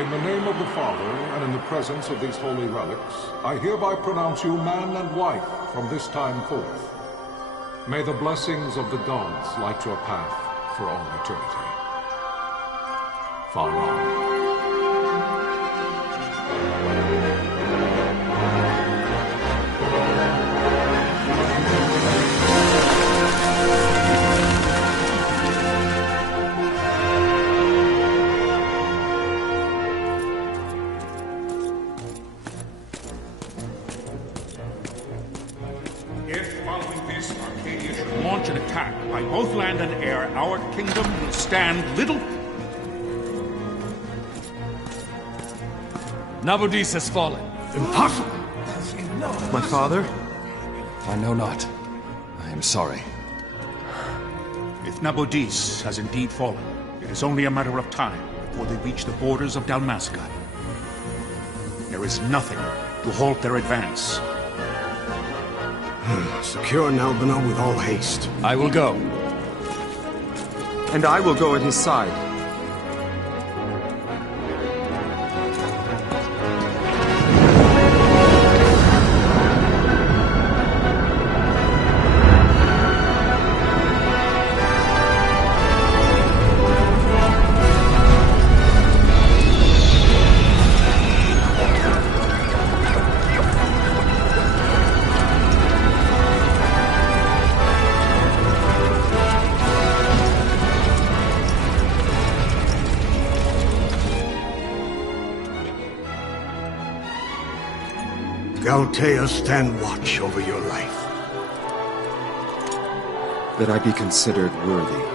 In the name of the Father, and in the presence of these holy relics, I hereby pronounce you man and wife from this time forth. May the blessings of the gods light your path for all eternity. Far on. By both land and air, our kingdom will stand little... Nabudis has fallen. Impossible! My father? I know not. I am sorry. If Nabudis has indeed fallen, it is only a matter of time before they reach the borders of Dalmasca. There is nothing to halt their advance. Secure Nalbina with all haste. I will go. And I will go at his side. Galtea, stand watch over your life. That I be considered worthy.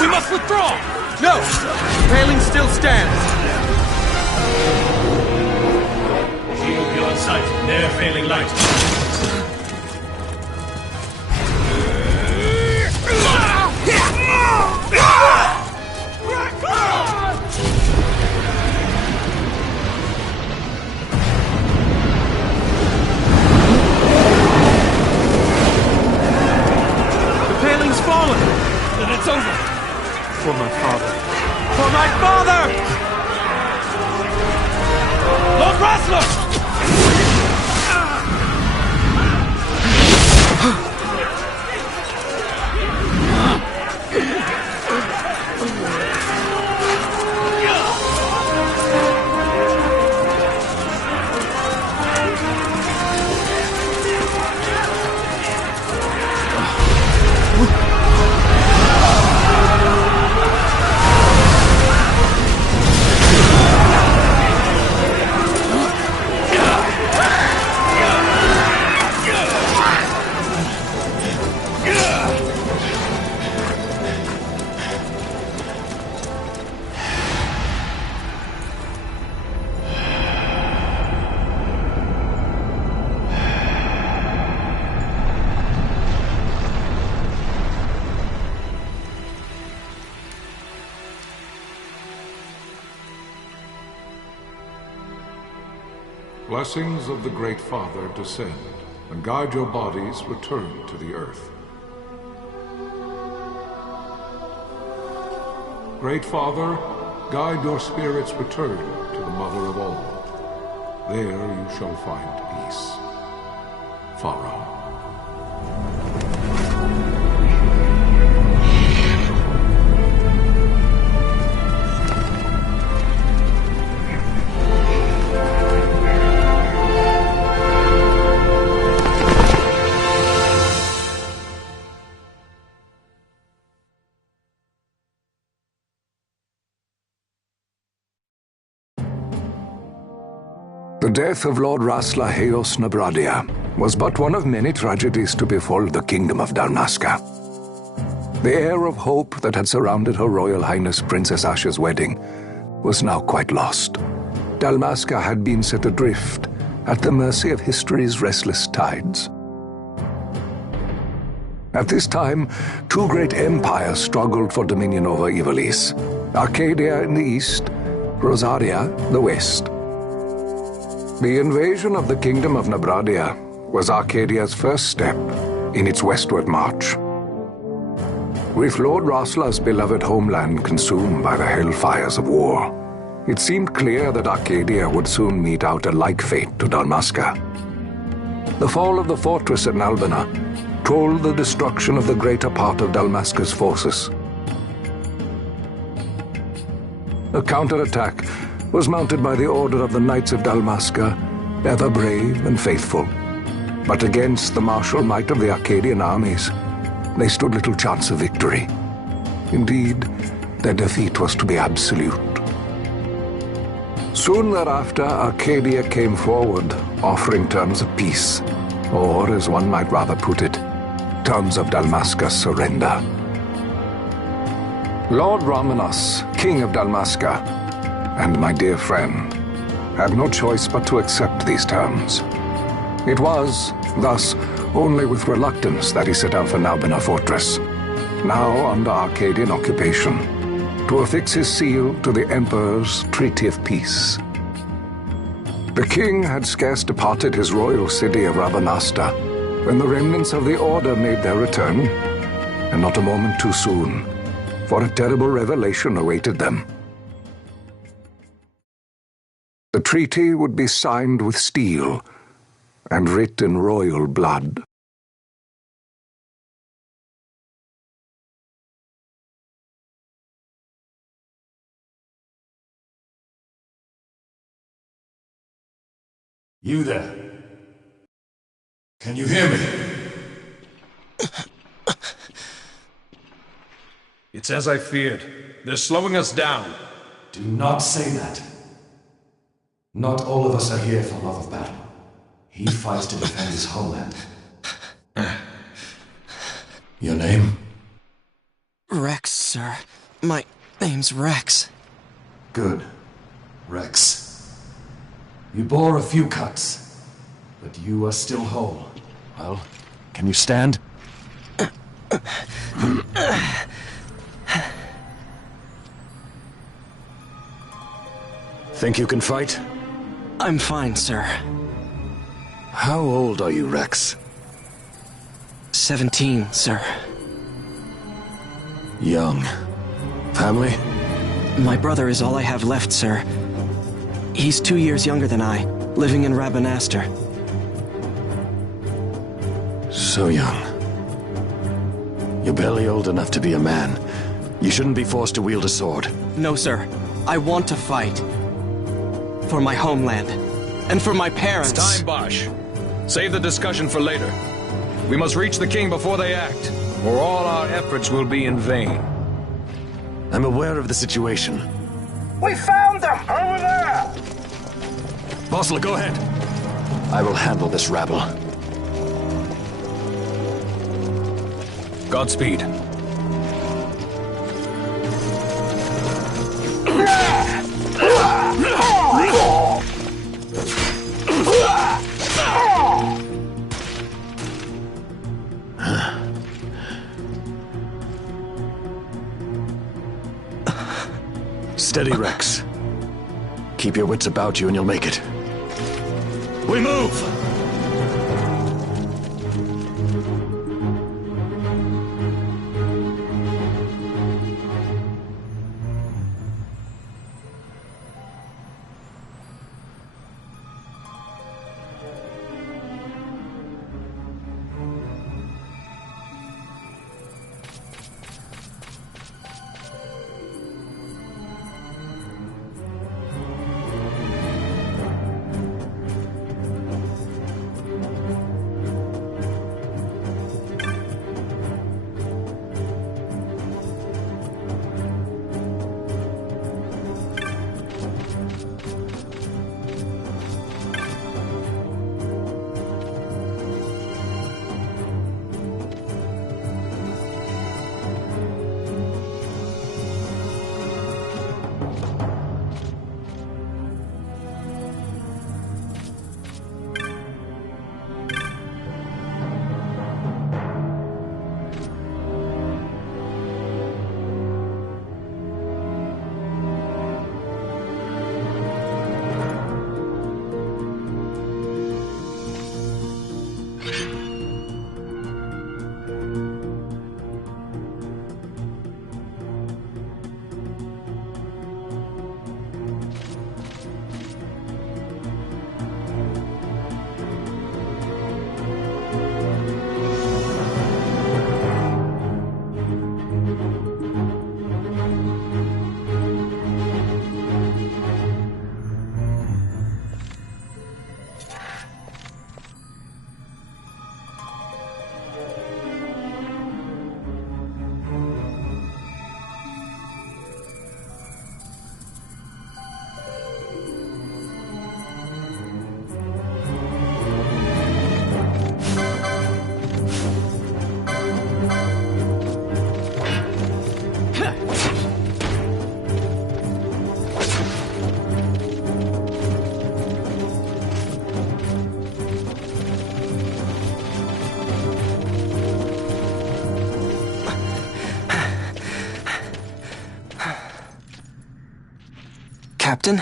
We must withdraw! No! Paling still stands! Shield beyond sight, ne'er failing light. The paling's fallen! Then it's over! For my father. For my father! Lord Rasler! Blessings of the Great Father descend, and guide your bodies return to the earth. Great Father, guide your spirits return to the Mother of all. There you shall find peace. Pharaoh. The death of Lord Rasla Heos Nabradia was but one of many tragedies to befall the Kingdom of Dalmasca. The air of hope that had surrounded Her Royal Highness Princess Asha's wedding was now quite lost. Dalmasca had been set adrift at the mercy of history's restless tides. At this time, two great empires struggled for dominion over Ivalice: Arcadia in the east, Rosaria the west. The invasion of the Kingdom of Nabradia was Arcadia's first step in its westward march. With Lord Rasla's beloved homeland consumed by the hellfires of war, it seemed clear that Arcadia would soon mete out a like fate to Dalmasca. The fall of the fortress at Nalbina told the destruction of the greater part of Dalmasca's forces. A counterattack was mounted by the order of the Knights of Dalmasca, ever brave and faithful. But against the martial might of the Arcadian armies, they stood little chance of victory. Indeed, their defeat was to be absolute. Soon thereafter, Arcadia came forward, offering terms of peace, or, as one might rather put it, terms of Dalmasca's surrender. Lord Ramenas, King of Dalmasca, and my dear friend, had no choice but to accept these terms. It was, thus, only with reluctance that he set out for Nalbina Fortress, now under Arcadian occupation, to affix his seal to the Emperor's Treaty of Peace. The king had scarce departed his royal city of Rabanasta when the remnants of the Order made their return, and not a moment too soon, for a terrible revelation awaited them. The treaty would be signed with steel and writ in royal blood. You there? Can you hear me? It's as I feared. They're slowing us down. Do not say that. Not all of us are here for love of battle. He fights to defend his homeland. Your name? Rex, sir. My name's Rex. Good. Rex. You bore a few cuts, but you are still whole. Well, can you stand? Think you can fight? I'm fine, sir. How old are you, Rex? 17, sir. Young. Family? My brother is all I have left, sir. He's 2 years younger than I, living in Rabanastre. So young. You're barely old enough to be a man. You shouldn't be forced to wield a sword. No, sir. I want to fight. For my homeland. And for my parents. It's time, Bosch. Save the discussion for later. We must reach the king before they act, or all our efforts will be in vain. I'm aware of the situation. We found them! Over there! Bossler, go ahead. I will handle this rabble. Godspeed. Steady, Rex. Keep your wits about you and you'll make it. We move! Captain?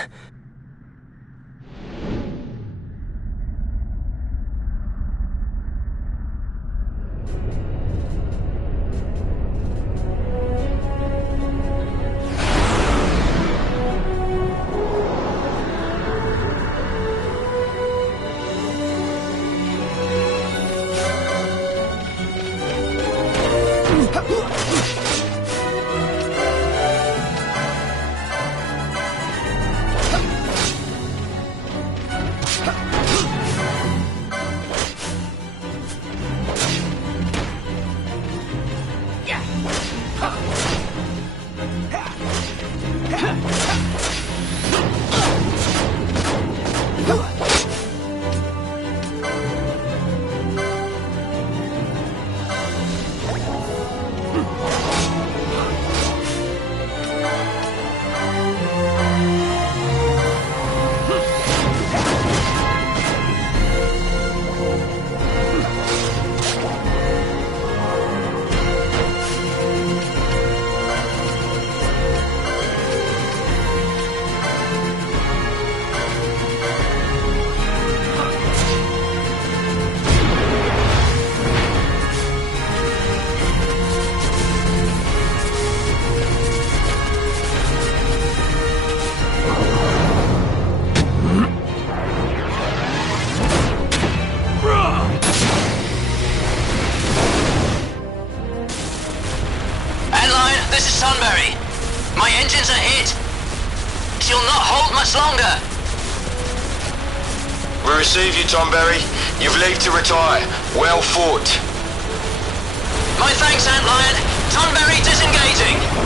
My engines are hit. She'll not hold much longer. We receive you, Tomberry. You've leave to retire. Well fought. My thanks, Antlion. Tomberry disengaging.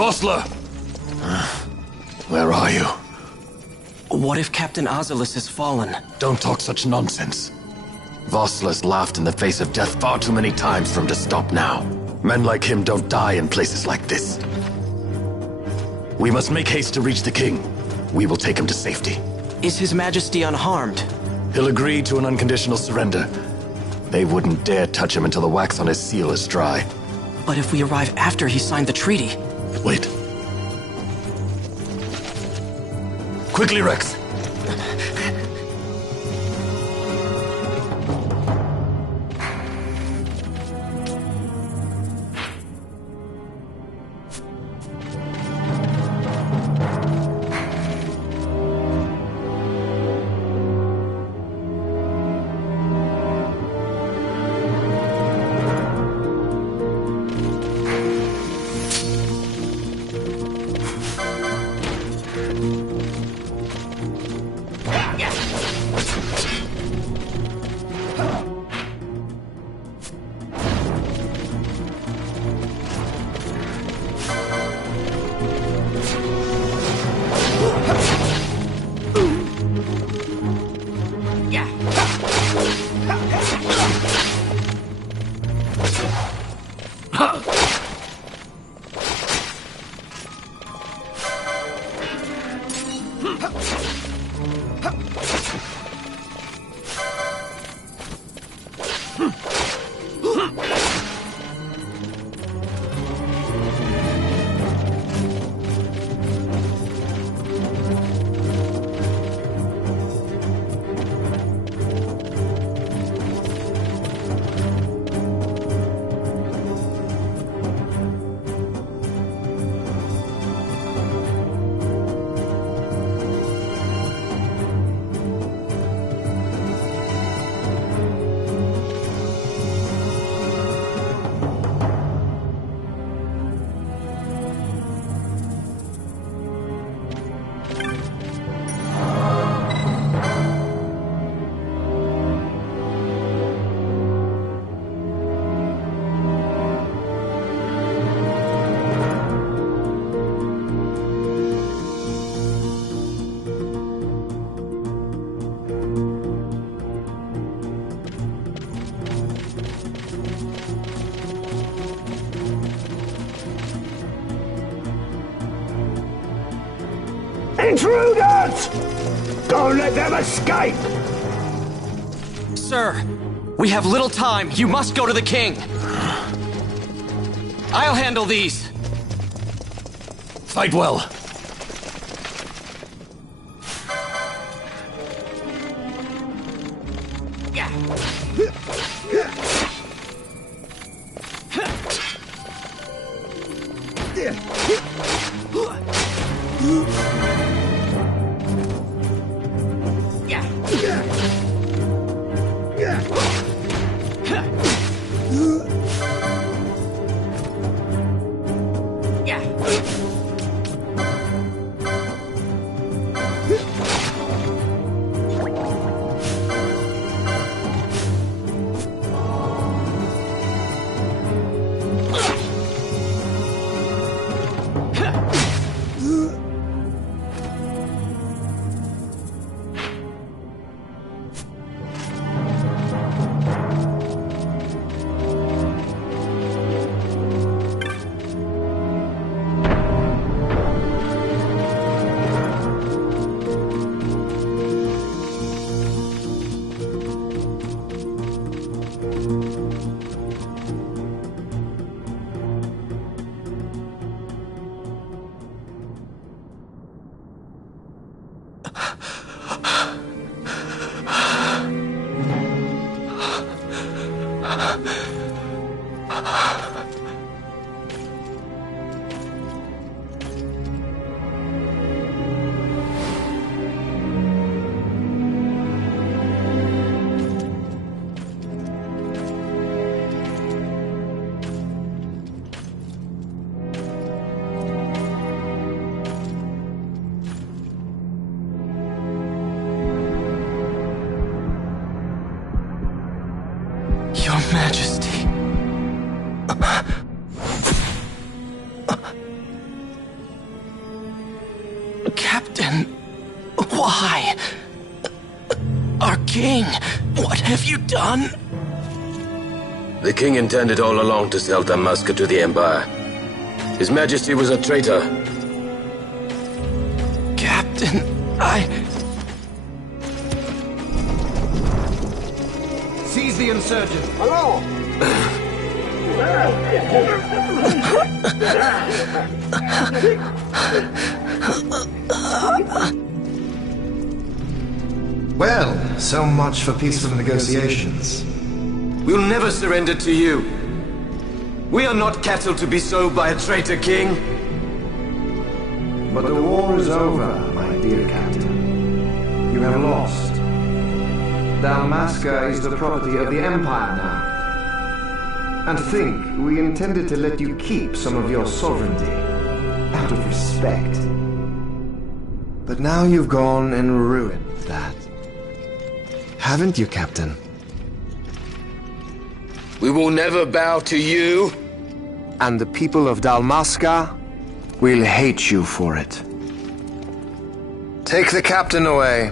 Vossler! Where are you? What if Captain Oculus has fallen? Don't talk such nonsense. Vossler's laughed in the face of death far too many times for him to stop now. Men like him don't die in places like this. We must make haste to reach the king. We will take him to safety. Is His Majesty unharmed? He'll agree to an unconditional surrender. They wouldn't dare touch him until the wax on his seal is dry. But if we arrive after he signed the treaty... Wait. Quickly, Rex! Intruders! Don't let them escape! Sir, we have little time. You must go to the king. I'll handle these. Fight well. Your Majesty. Captain, why? Our king, what have you done? The king intended all along to sell Damaska to the Empire. His Majesty was a traitor. Captain, Seize the insurgent. Hello! Well, so much for peaceful negotiations. We'll never surrender to you. We are not cattle to be sold by a traitor king. But the war is over, my dear Captain. You have lost. Dalmasca is the property of the Empire now. And think, we intended to let you keep some of your sovereignty, out of respect. But now you've gone and ruined that. Haven't you, Captain? We will never bow to you. And the people of Dalmasca will hate you for it. Take the captain away.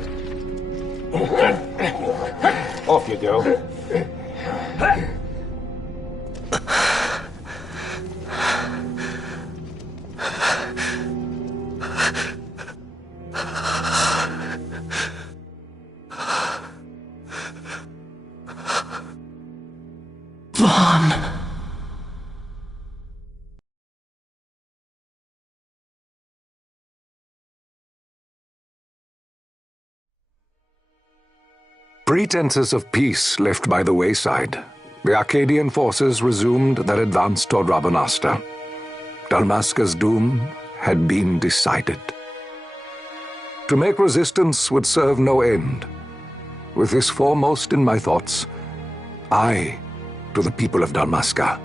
Off you go. Pretenses of peace left by the wayside, the Arcadian forces resumed their advance toward Rabanasta. Dalmasca's doom had been decided. To make resistance would serve no end. With this foremost in my thoughts, I to the people of Dalmasca.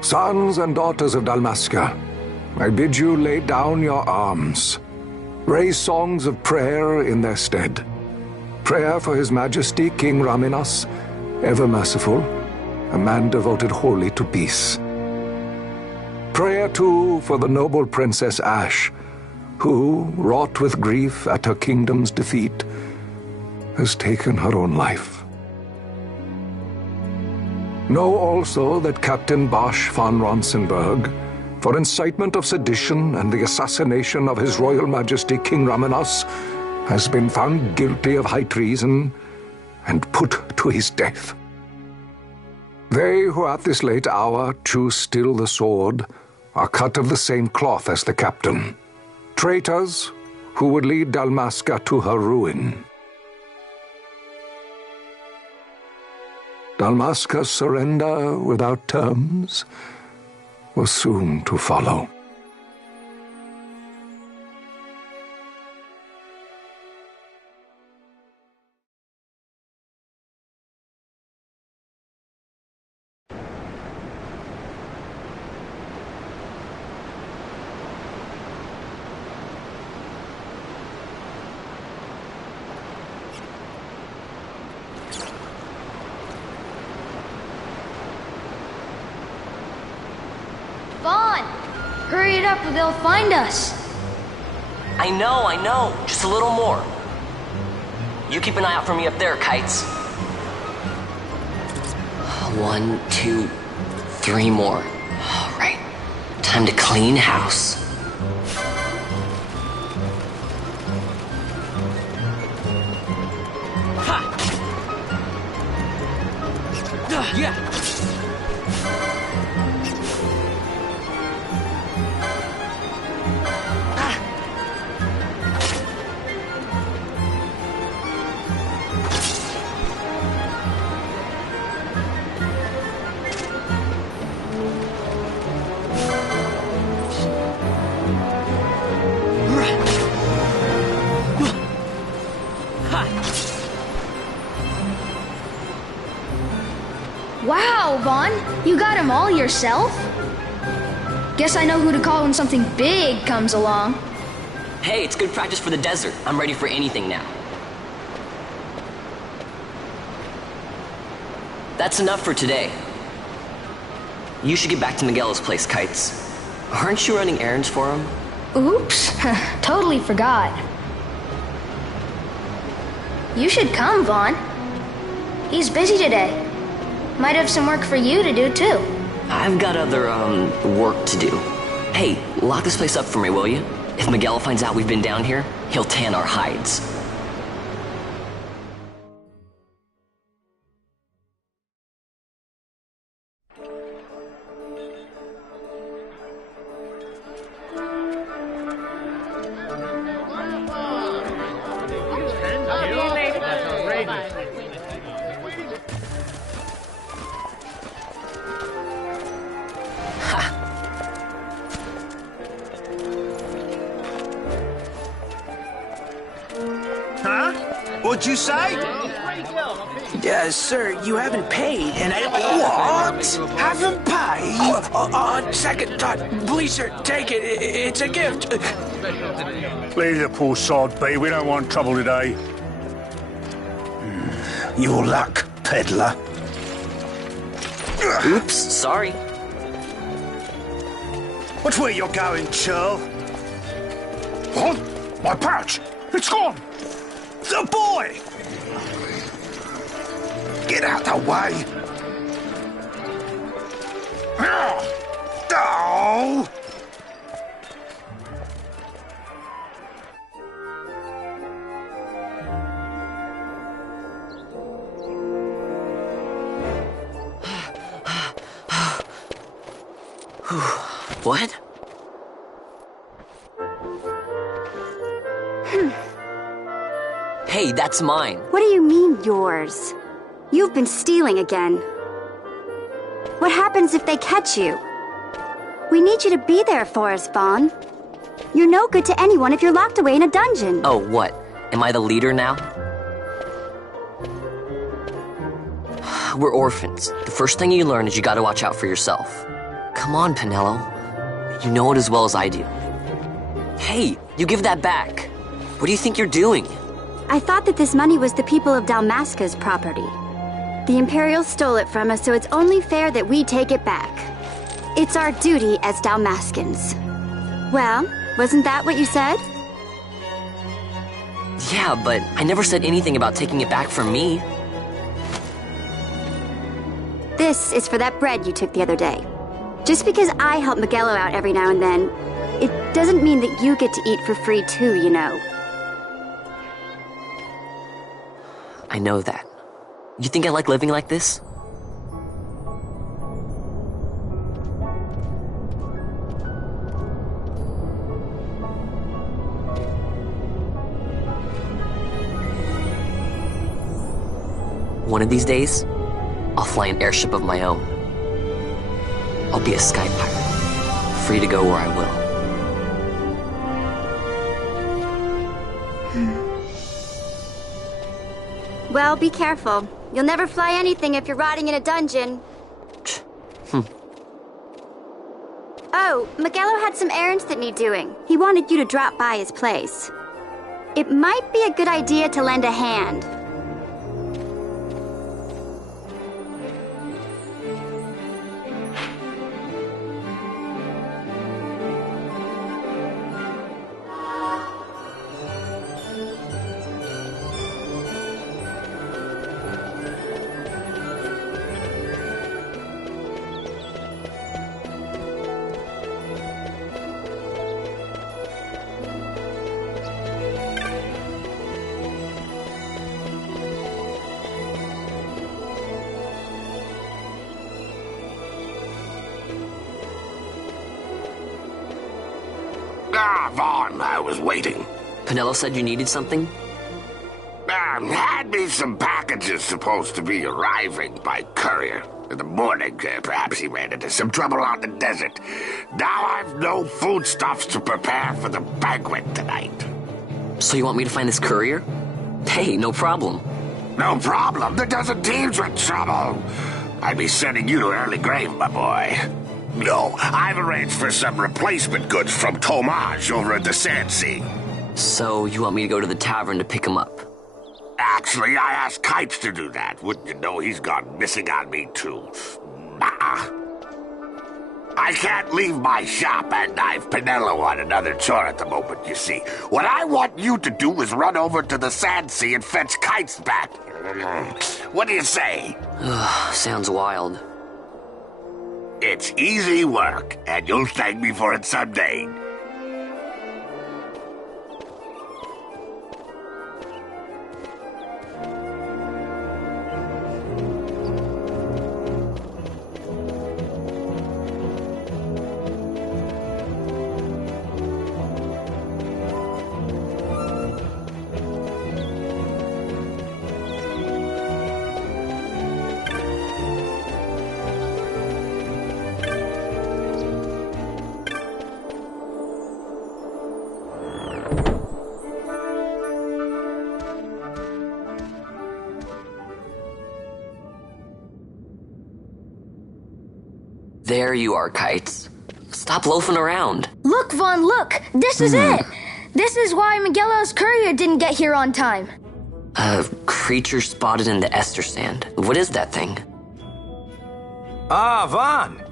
Sons and daughters of Dalmasca, I bid you lay down your arms. Raise songs of prayer in their stead. Prayer for His Majesty King Raminas, ever merciful, a man devoted wholly to peace. Prayer, too, for the noble Princess Ash, who, wrought with grief at her kingdom's defeat, has taken her own life. Know also that Captain Bosch von Ronsenberg, for incitement of sedition and the assassination of His Royal Majesty King Raminas, has been found guilty of high treason and put to his death. They who at this late hour choose still the sword are cut of the same cloth as the captain, traitors who would lead Dalmasca to her ruin. Dalmasca's surrender without terms was soon to follow. Hurry it up or they'll find us. I know. Just a little more. You keep an eye out for me up there, Kites. 1, 2, 3 more. All right. Time to clean house. Ha! Yeah! Wow, Vaughn, you got him all yourself? Guess I know who to call when something big comes along. Hey, it's good practice for the desert. I'm ready for anything now. That's enough for today. You should get back to Miguel's place, Kites. Aren't you running errands for him? Oops, totally forgot. You should come, Vaughn. He's busy today. Might have some work for you to do, too. I've got other, work to do. Hey, lock this place up for me, will you? If Miguel finds out we've been down here, he'll tan our hides. What'd you say? Sir, you haven't paid, and I... What? Haven't paid? On second thought, please, sir, take it. It's a gift. Leave the poor sod be. We don't want trouble today. Your luck, peddler. Oops, sorry. Watch where you're going, churl. What? My pouch! It's gone! The boy! Get out the way! Oh! What? Hey, that's mine. What do you mean, yours? You've been stealing again. What happens if they catch you? We need you to be there for us, Vaughn. You're no good to anyone if you're locked away in a dungeon. Oh, what? Am I the leader now? We're orphans. The first thing you learn is you gotta watch out for yourself. Come on, Pinello. You know it as well as I do. Hey, you give that back. What do you think you're doing? I thought that this money was the people of Dalmasca's property. The Imperials stole it from us, so it's only fair that we take it back. It's our duty as Dalmascans. Well, wasn't that what you said? Yeah, but I never said anything about taking it back from me. This is for that bread you took the other day. Just because I help Miguelo out every now and then, it doesn't mean that you get to eat for free too, you know. I know that. You think I like living like this? One of these days, I'll fly an airship of my own. I'll be a sky pirate, free to go where I will. Well, be careful. You'll never fly anything if you're rotting in a dungeon. Oh, Miguelo had some errands that need doing. He wanted you to drop by his place. It might be a good idea to lend a hand. Vaughn, I was waiting. Pinello said you needed something? Had me some packages supposed to be arriving by courier. In the morning, perhaps he ran into some trouble out in the desert. Now I've no foodstuffs to prepare for the banquet tonight. So you want me to find this courier? Hey, no problem. No problem. The desert teem's with trouble. I'd be sending you to early grave, my boy. No, I've arranged for some replacement goods from Tomage over at the Sand Sea. So you want me to go to the tavern to pick him up? Actually, I asked Kites to do that. Wouldn't you know he's gone missing on me, too. I can't leave my shop, and I've Pinello on another chore at the moment, you see. What I want you to do is run over to the Sand Sea and fetch kites back. What do you say? Sounds wild. It's easy work, and you'll thank me for it someday. There you are, Kites. Stop loafing around. Look, Vaughn, look! This is it! This is why Miguelo's courier didn't get here on time. A creature spotted in the Ester Sand. What is that thing? Ah, Vaughn!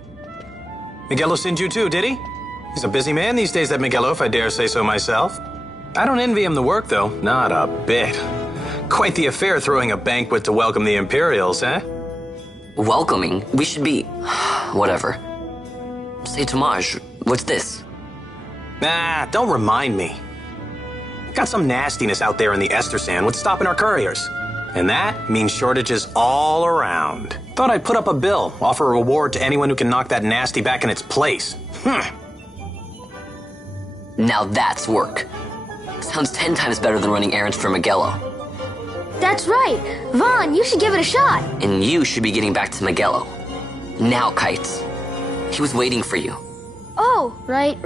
Miguelo sent you too, did he? He's a busy man these days, that Miguelo, if I dare say so myself. I don't envy him the work, though. Not a bit. Quite the affair throwing a banquet to welcome the Imperials, eh? Welcoming? We should be... whatever. Say, Tomaj, what's this? Nah, don't remind me. Got some nastiness out there in the Ester Sand. What's stopping our couriers? And that means shortages all around. Thought I'd put up a bill, offer a reward to anyone who can knock that nasty back in its place. Now that's work. Sounds 10 times better than running errands for Miguelo. That's right. Vaughn, you should give it a shot. And you should be getting back to Miguelo. Now, Kites. He was waiting for you. Oh, right.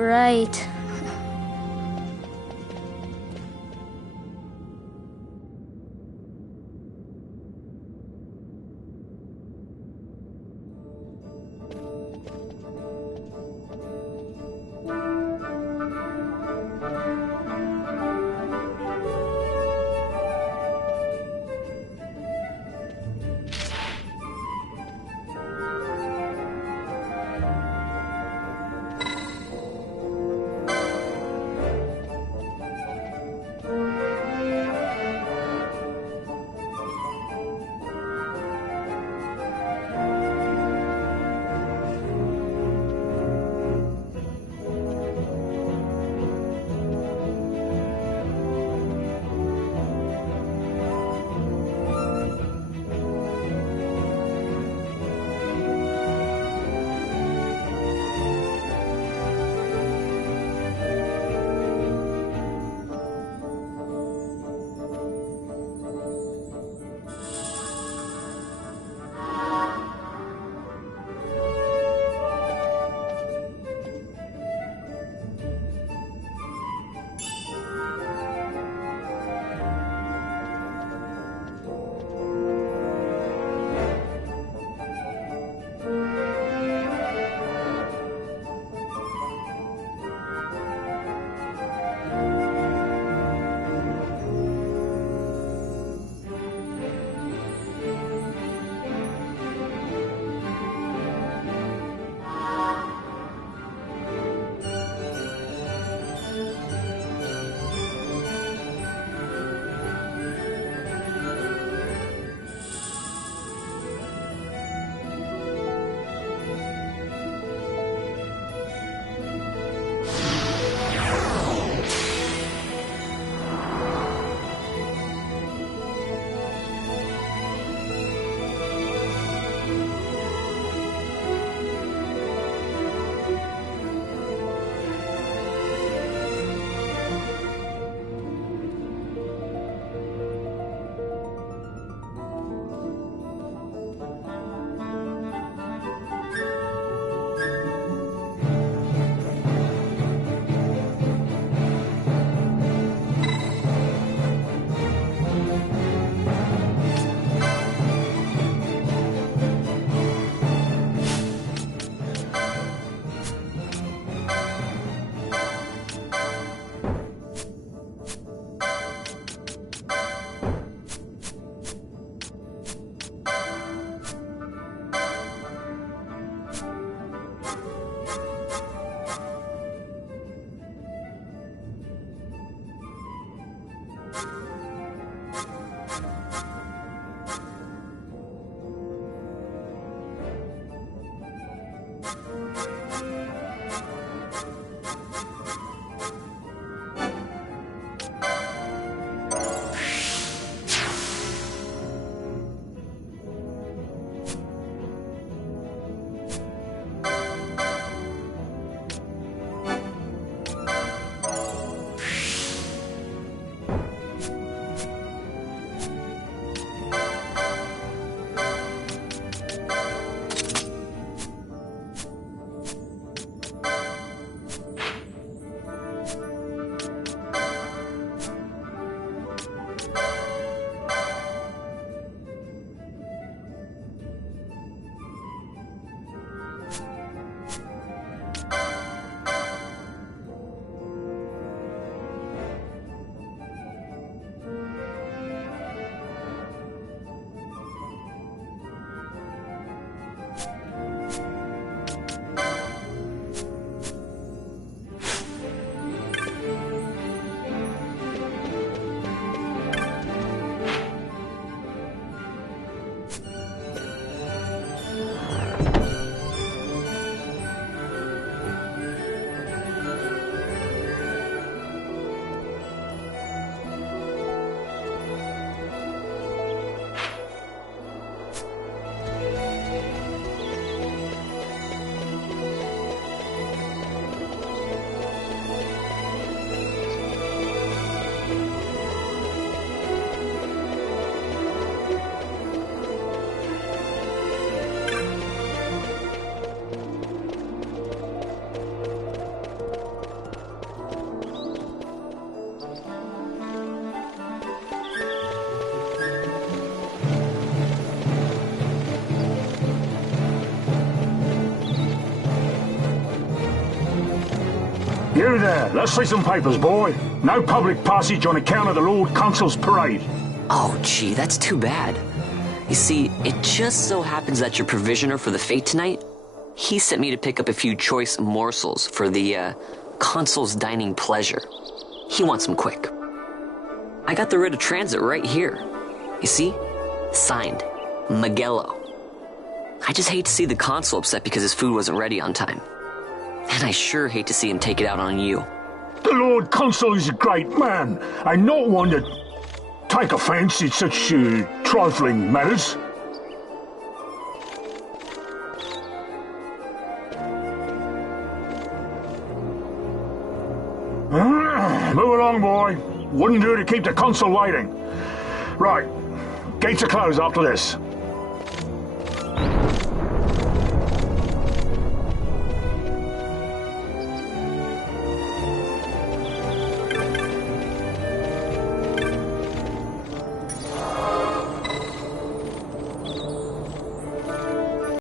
You there, let's see some papers, boy. No public passage on account of the Lord Consul's parade. Oh, gee, that's too bad. You see, it just so happens that your provisioner for the fete tonight, he sent me to pick up a few choice morsels for the, Consul's dining pleasure. He wants them quick. I got the writ of transit right here. You see? Signed, Miguelo. I just hate to see the Consul upset because his food wasn't ready on time. And I sure hate to see him take it out on you. The Lord Consul is a great man, and not one to take offence in such trifling matters. Move along, boy. Wouldn't do to keep the Consul waiting. Right, gates are closed after this.